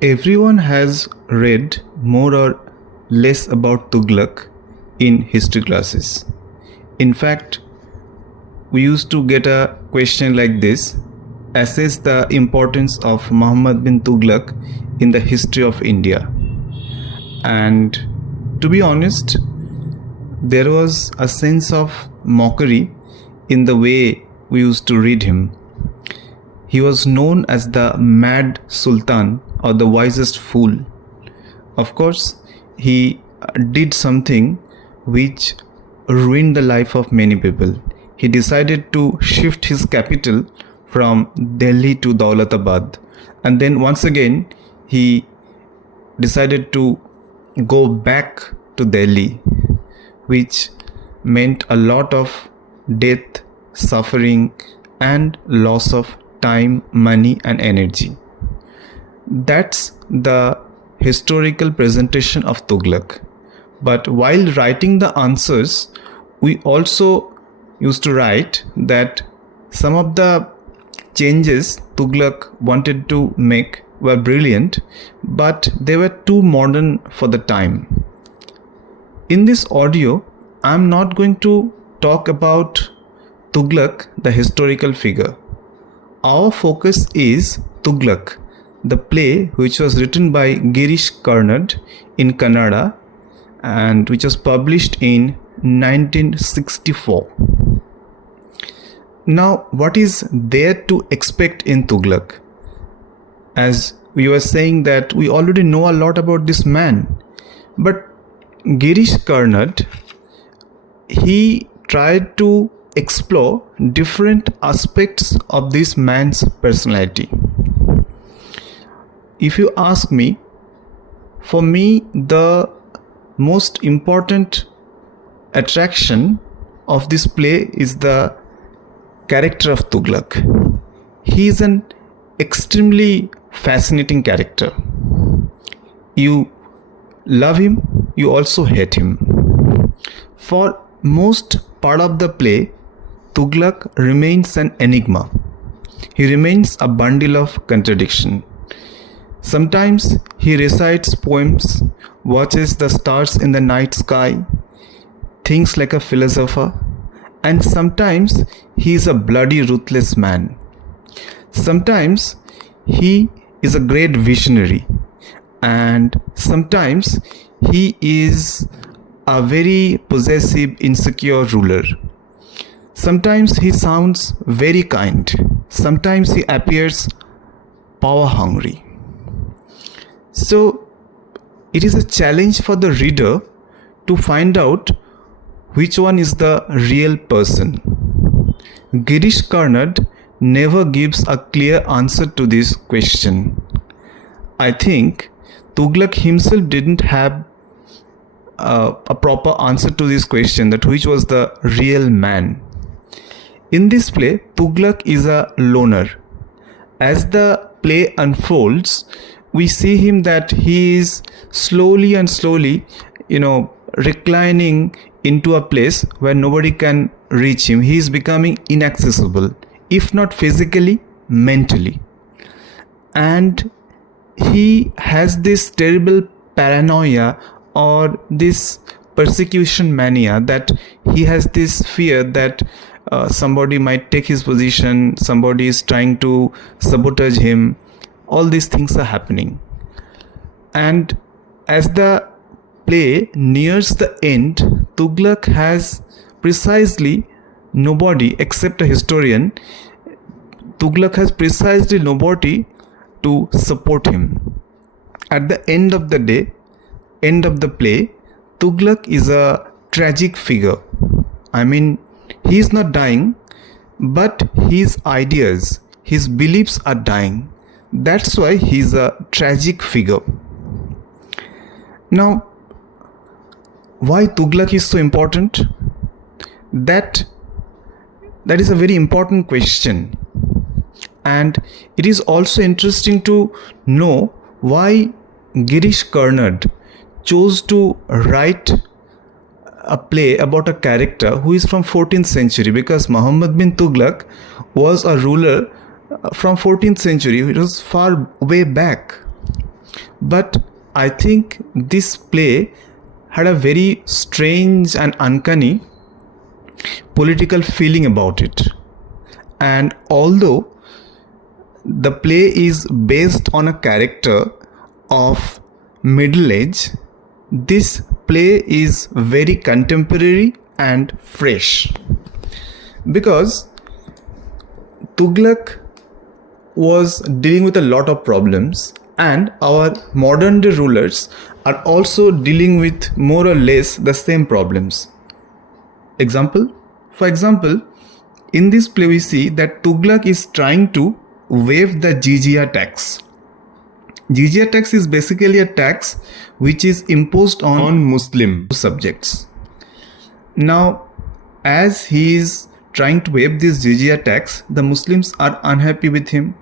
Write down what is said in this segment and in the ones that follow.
Everyone has read more or less about Tughlaq in history classes. In fact, we used to get a question like this: assess the importance of Muhammad bin Tughlaq in the history of India. And to be honest, there was a sense of mockery in the way we used to read him. He was known as the mad sultan or the wisest fool. Of course, he did something which ruined the life of many people. He decided to shift his capital from Delhi to Daulatabad, and then once again he decided to go back to Delhi, which meant a lot of death, suffering, and loss of time, money, and energy. That's the historical presentation of Tughlaq. But while writing the answers, we also used to write that some of the changes Tughlaq wanted to make were brilliant, but they were too modern for the time. In this audio, I'm not going to talk about Tughlaq, the historical figure. Our focus is Tughlaq, the play which was written by Girish Karnad in Kannada and which was published in 1964. Now, what is there to expect in Tughlaq? As we were saying that we already know a lot about this man, but Girish Karnad, he tried to explore different aspects of this man's personality. If you ask me, for me, the most important attraction of this play is the character of Tughlaq. He is an extremely fascinating character. You love him, you also hate him. For most part of the play, Tughlaq remains an enigma. He remains a bundle of contradiction. Sometimes he recites poems, watches the stars in the night sky, thinks like a philosopher, and sometimes he is a bloody ruthless man. Sometimes he is a great visionary, and sometimes he is a very possessive, insecure ruler. Sometimes he sounds very kind. Sometimes he appears power hungry. So it is a challenge for the reader to find out which one is the real person. Girish Karnad never gives a clear answer to this question. I think Tughlaq himself didn't have a proper answer to this question, that which was the real man. In this play, Tughlaq is a loner. As the play unfolds, we see him that he is slowly, reclining into a place where nobody can reach him. He is becoming inaccessible, if not physically, mentally. And he has this terrible paranoia or this persecution mania, that he has this fear that somebody might take his position, somebody is trying to sabotage him. All these things are happening. And as the play nears the end, Tughlaq has precisely nobody except a historian. Tughlaq has precisely nobody to support him. At the end of the day, end of the play, Tughlaq is a tragic figure. I mean, he is not dying, but his ideas, his beliefs are dying. That's why he is a tragic figure. Now, why Tughlaq is so important? That is a very important question. And it is also interesting to know why Girish Karnad chose to write a play about a character who is from 14th century, because Muhammad bin Tughlaq was a ruler from 14th century. It was far way back. but I think this play had a very strange and uncanny political feeling about it. And although the play is based on a character of middle age, this play is very contemporary and fresh, because Tughlaq was dealing with a lot of problems, and our modern day rulers are also dealing with more or less the same problems. For example, in this play we see that Tughlaq is trying to waive the jizya tax. Jizya tax is basically a tax which is imposed on Muslim subjects. Now, as he is trying to waive this jizya tax, the Muslims are unhappy with him,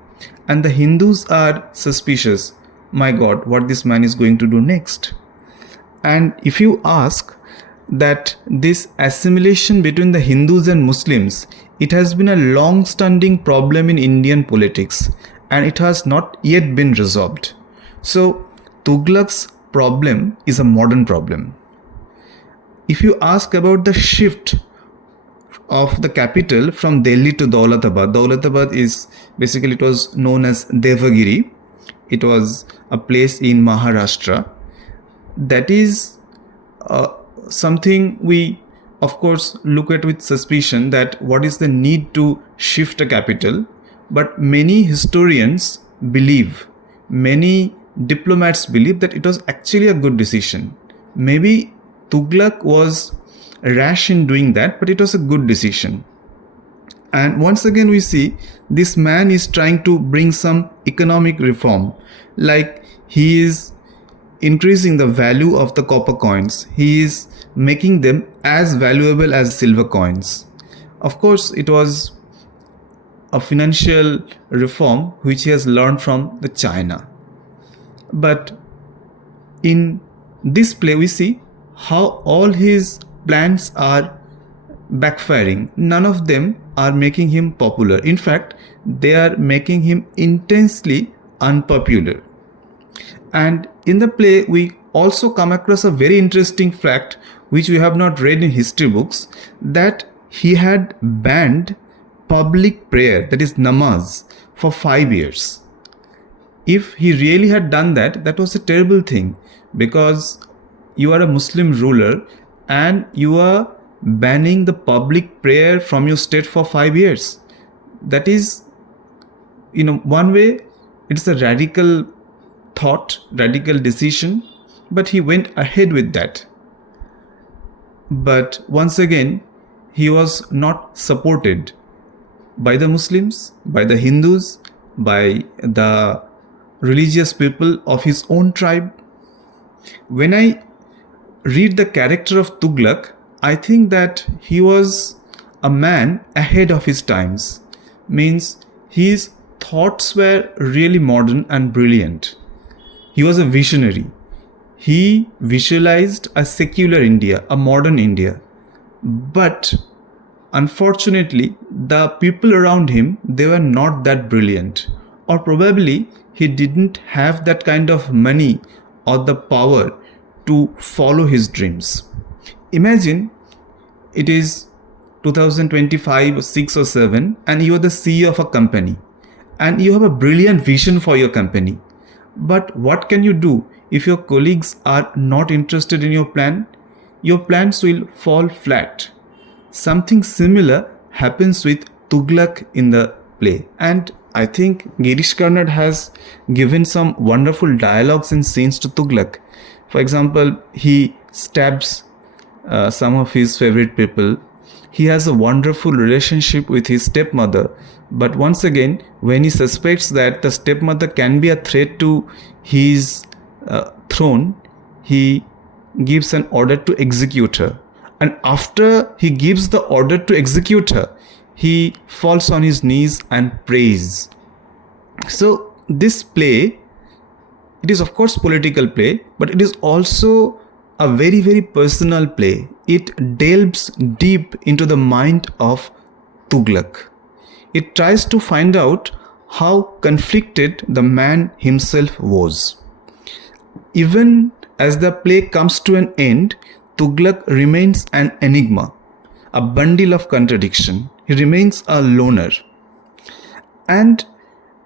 and the Hindus are suspicious. My God, what this man is going to do next? And if you ask that this assimilation between the Hindus and Muslims, it has been a long-standing problem in Indian politics, and it has not yet been resolved. So Tughlaq's problem is a modern problem. If you ask about the shift of the capital from Delhi to Daulatabad is basically, it was known as Devagiri. It was a place in Maharashtra. That is something we of course look at with suspicion, that what is the need to shift a capital. But many historians believe, many diplomats believe that it was actually a good decision. Maybe Tughlaq was rash in doing that, but it was a good decision. And once again we see this man is trying to bring some economic reform, like he is increasing the value of the copper coins. He is making them as valuable as silver coins. Of course, it was a financial reform which he has learned from the China. But in this play we see how all his plans are backfiring. None of them are making him popular. In fact, they are making him intensely unpopular. And in the play we also come across a very interesting fact which we have not read in history books, that he had banned public prayer, that is namaz, for 5 years. If he really had done that, that was a terrible thing, because you are a Muslim ruler and you are banning the public prayer from your state for 5 years. That is, one way it's a radical thought, radical decision, but he went ahead with that. But once again, he was not supported by the Muslims, by the Hindus, by the religious people of his own tribe. When I read the character of Tughlaq, I think that he was a man ahead of his times. Means his thoughts were really modern and brilliant. He was a visionary. He visualized a secular India, a modern India. But unfortunately, the people around him, they were not that brilliant. Or probably he didn't have that kind of money or the power to follow his dreams. Imagine it is 2025 or 6 or 7 and you are the CEO of a company and you have a brilliant vision for your company. But what can you do if your colleagues are not interested in your plan? Your plans will fall flat. Something similar happens with Tughlaq in the play. And I think Girish Karnad has given some wonderful dialogues and scenes to Tughlaq. For example, he stabs some of his favorite people. He has a wonderful relationship with his stepmother. But once again, when he suspects that the stepmother can be a threat to his throne, he gives an order to execute her. And after he gives the order to execute her, he falls on his knees and prays. So this play, it is of course political play, but it is also a very, very personal play. It delves deep into the mind of Tughlaq. It tries to find out how conflicted the man himself was. even as the play comes to an end, Tughlaq remains an enigma, a bundle of contradiction. He remains a loner. And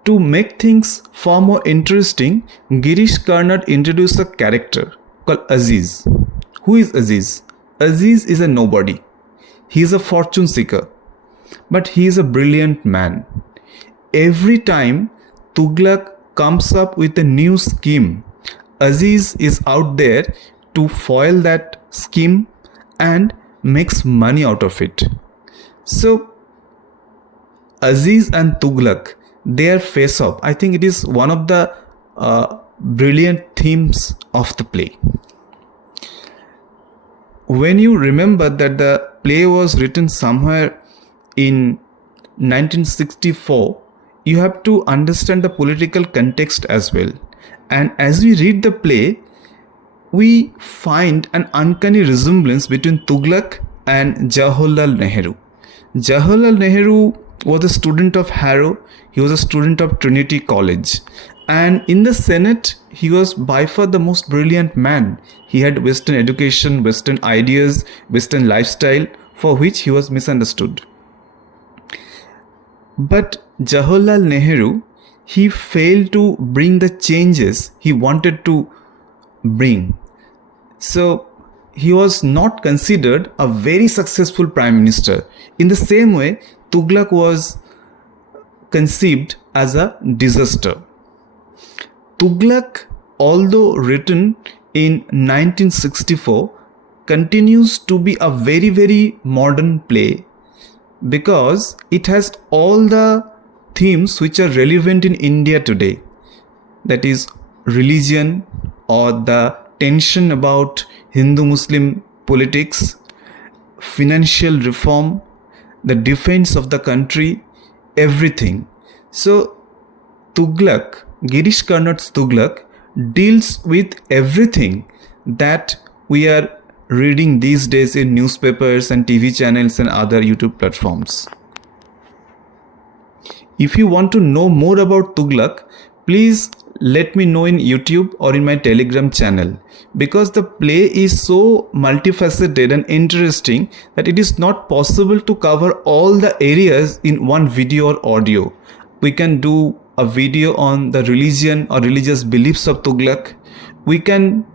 to make things far more interesting, Girish Karnad introduced a character called Aziz. Who is Aziz? Aziz is a nobody. He is a fortune seeker, but he is a brilliant man. Every time Tughlaq comes up with a new scheme, Aziz is out there to foil that scheme and makes money out of it. So Aziz and Tughlaq, their face off, I think it is one of the brilliant themes of the play. When you remember that the play was written somewhere in 1964, you have to understand the political context as well. And as we read the play, we find an uncanny resemblance between Tughlaq and Jawaharlal Nehru. Jawaharlal Nehru was a student of Harrow. He was a student of Trinity College. And in the Senate, he was by far the most brilliant man. He had Western education, Western ideas, Western lifestyle, for which he was misunderstood. But Jawaharlal Nehru, he failed to bring the changes he wanted to bring. So he was not considered a very successful prime minister. In the same way, Tughlaq was conceived as a disaster. Tughlaq, although written in 1964, continues to be a very, very modern play because it has all the themes which are relevant in India today. That is religion, or the tension about Hindu-Muslim politics, financial reform, the defense of the country, everything. So Tughlaq, Girish Karnad's Tughlaq, deals with everything that we are reading these days in newspapers and TV channels and other YouTube platforms. If you want to know more about Tughlaq, please let me know in YouTube or in my Telegram channel, because the play is so multifaceted and interesting that it is not possible to cover all the areas in one video or audio. We can do a video on the religion or religious beliefs of Tughlaq. We can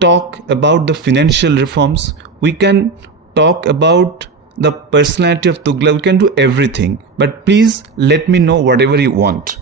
talk about the financial reforms. We can talk about the personality of Tughlaq. We can do everything. But please let me know whatever you want.